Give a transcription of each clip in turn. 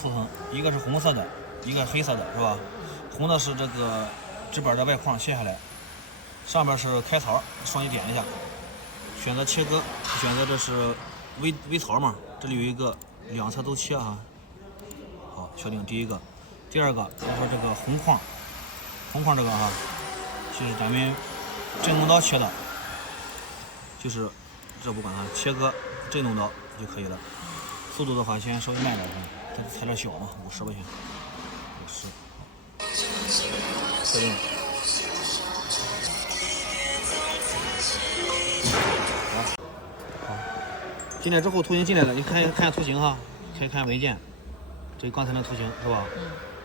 图腾，一个是红色的，一个黑色的，是吧？红的是这个纸板的外框切下来，上面是开槽，双击点一下，选择切割，选择这是微槽嘛，这里有一个两侧都切啊。好，确定第一个，第二个就是说这个红框这个啊，就是咱们震动刀切的，就是这不管它切割震动刀就可以了。速度的话，先稍微慢点看，这材料小嘛，50吧，先50，确定。好，进来之后图形进来了，你看看图形哈，可以看文件，这刚才的图形是吧？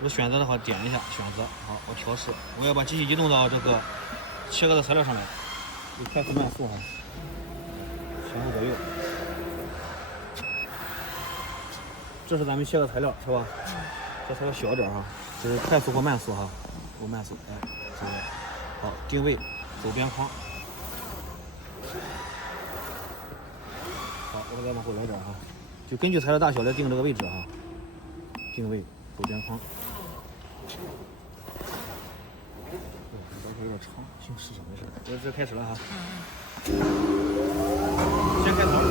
我选择的话点一下选择，好，我调试，我要把机器移动到这个切割的材料上来，就快速慢速哈，前后左右。这是咱们切的材料是吧？这材料小点哈，这是快速或慢速哈，或慢速，哎，这个好定位，走边框。好，我再往后来点哈，就根据材料大小来定这个位置哈，定位，走边框。刀口有点长，行，试试没事。这开始了哈。先开槽。